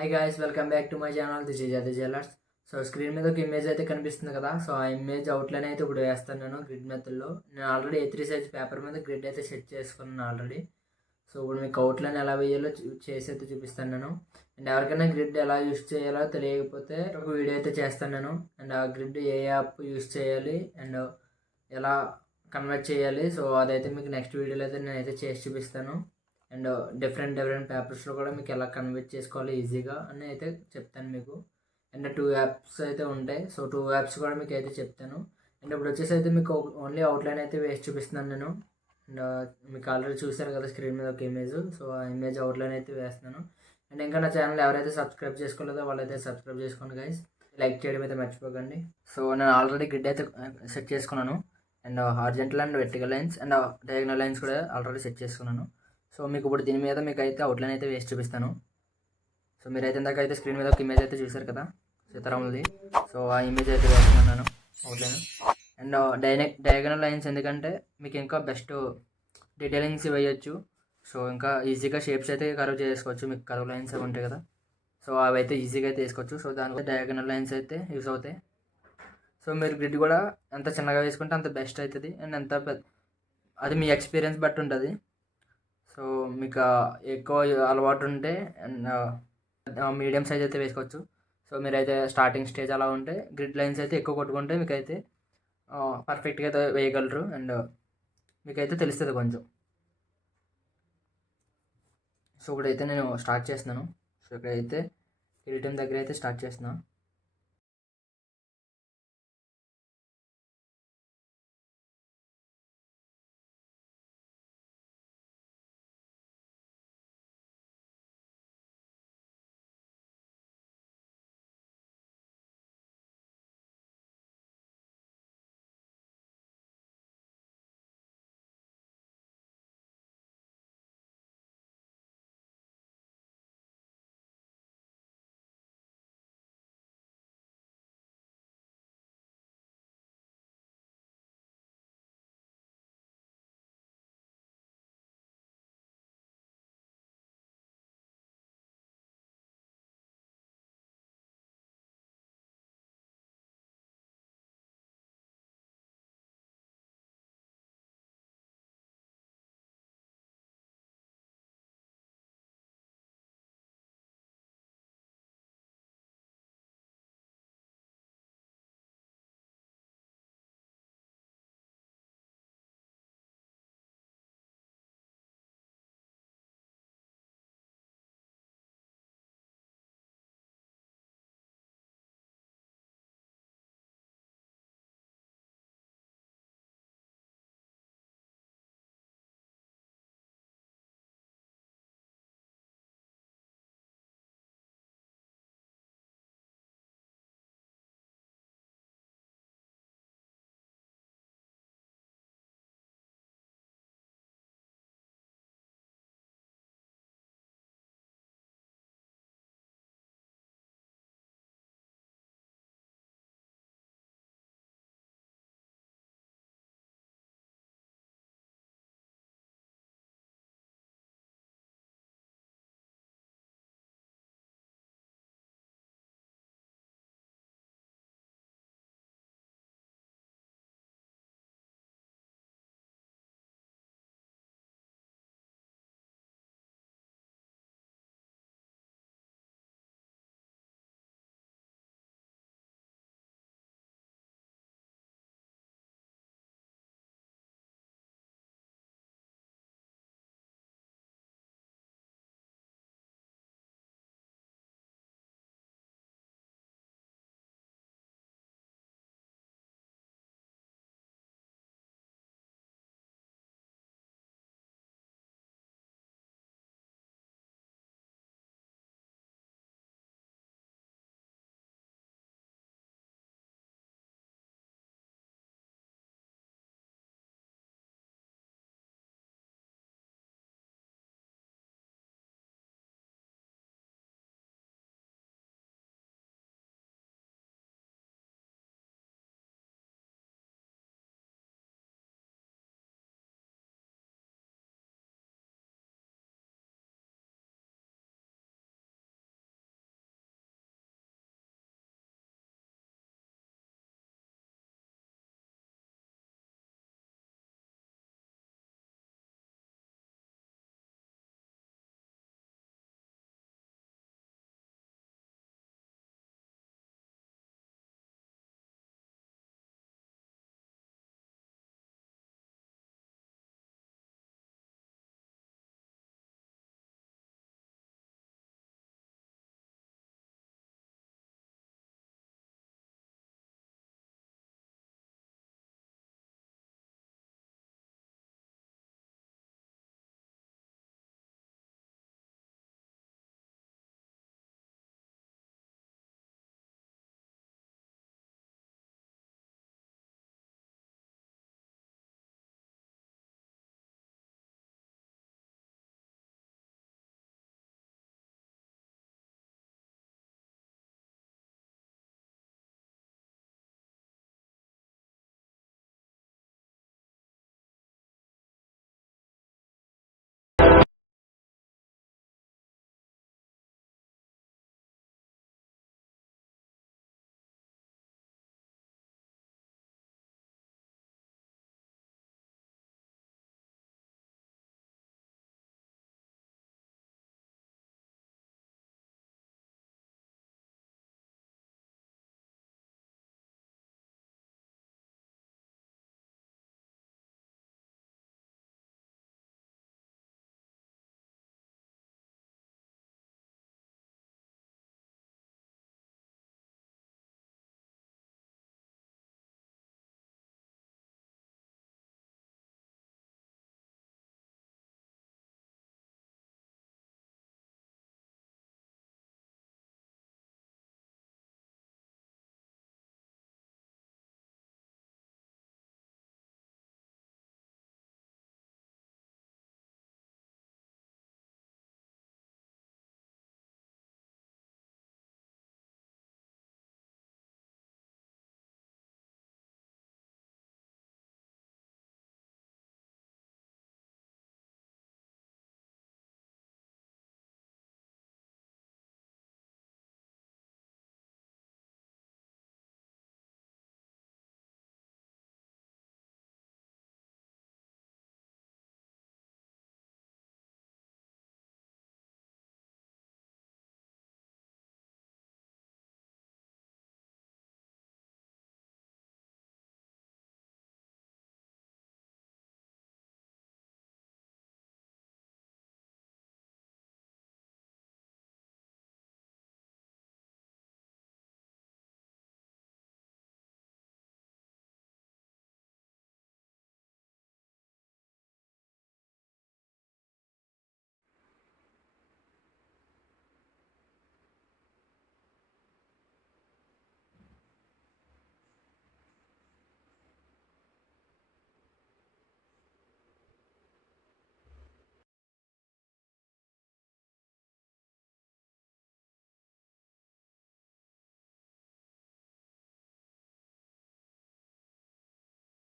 Hi guys, welcome back to my channel. This is అదే jewellers. So screen మీద ఒక ఇమేజ్ అయితే కనిపిస్తుంది కదా. సో ఆ ఇమేజ్ అవుట్లైన్ అయితే ఇప్పుడు వేస్తాను నేను గ్రిడ్ మెథడ్లో. నేను ఆల్రెడీ A3 సైజ్ పేపర్ మీద గ్రిడ్ అయితే సెట్ చేసుకున్నాను ఆల్రెడీ. సో ఇప్పుడు మీకు అవుట్లైన్ ఎలా వేయాలో చేసి అయితే చూపిస్తాను నేను. అండ్ ఎవరికైనా గ్రిడ్ ఎలా యూస్ చేయాలో తెలియకపోతే ఒక వీడియో అయితే చేస్తాను నేను. అండ్ ఆ గ్రిడ్ ఏ యాప్ యూస్ చేయాలి అండ్ ఎలా కన్వర్ట్ చేయాలి, సో అదైతే మీకు నెక్స్ట్ వీడియోలో అయితే నేనైతే చేసి చూపిస్తాను. అండ్ డిఫరెంట్ పేపర్స్లో కూడా మీకు ఎలా కన్వర్ట్ చేసుకోవాలి ఈజీగా అని అయితే చెప్తాను మీకు. అండ్ 2 యాప్స్ అయితే ఉంటాయి. సో 2 యాప్స్ కూడా మీకు అయితే చెప్తాను. అండ్ ఇప్పుడు వచ్చేసి అయితే మీకు ఓన్లీ అవుట్లైన్ అయితే వేసి చూపిస్తున్నాను నేను. అండ్ మీకు ఆల్రెడీ చూసారు కదా స్క్రీన్ మీద ఒక ఇమేజ్. సో ఆ ఇమేజ్ అవుట్లైన్ అయితే వేస్తున్నాను. అండ్ ఇంకా నా ఛానల్ ఎవరైతే సబ్స్క్రైబ్ చేసుకోలేదో వాళ్ళైతే సబ్స్క్రైబ్ చేసుకోండి గైస్. లైక్ చేయడం అయితే మర్చిపోకండి. సో నేను ఆల్రెడీ గ్రిడ్ అయితే సెట్ చేసుకున్నాను. And horizontal and vertical lines and diagonal lines కూడా ఆల్రెడీ సెట్ చేసుకున్నాను. సో మీకు ఇప్పుడు దీని మీద మీకు అయితే అవుట్లైన్ అయితే వేసి చూపిస్తాను. సో మీరైతే ఇందాక అయితే స్క్రీన్ మీద ఒక ఇమేజ్ అయితే చూసారు కదా సీతారాములది. సో ఆ ఇమేజ్ అయితే వేస్తున్నాను అవుట్లైన్. అండ్ డయాగనల్ లైన్స్ ఎందుకంటే మీకు ఇంకా బెస్ట్ డీటెయిలింగ్స్ వేయచ్చు. సో ఇంకా ఈజీగా షేప్స్ అయితే కర్వ్ చేసుకోవచ్చు. మీకు కర్వ్ లైన్స్ అవి ఉంటాయి కదా, సో అవి అయితే ఈజీగా అయితే వేసుకోవచ్చు. సో దానివల్ల డయాగనల్ లైన్స్ అయితే యూస్ అవుతాయి. సో మీరు గ్రిడ్ కూడా ఎంత చిన్నగా వేసుకుంటే అంత బెస్ట్ అవుతుంది. అండ్ ఎంత అది మీ ఎక్స్పీరియన్స్ బట్టి ఉంటుంది. సో మీకు ఎక్కువ అలవాటు ఉంటే మీడియం సైజ్ అయితే వేసుకోవచ్చు. సో మీరైతే స్టార్టింగ్ స్టేజ్ అలా ఉంటే గ్రిడ్ లైన్స్ అయితే ఎక్కువ కొట్టుకుంటే మీకైతే పర్ఫెక్ట్గా అయితే వేయగలరు. అండ్ మీకైతే తెలుస్తుంది కొంచెం. సో ఇప్పుడైతే నేను స్టార్ట్ చేస్తున్నాను. సో ఇక్కడైతే కిరీటం దగ్గర అయితే స్టార్ట్ చేస్తున్నాను.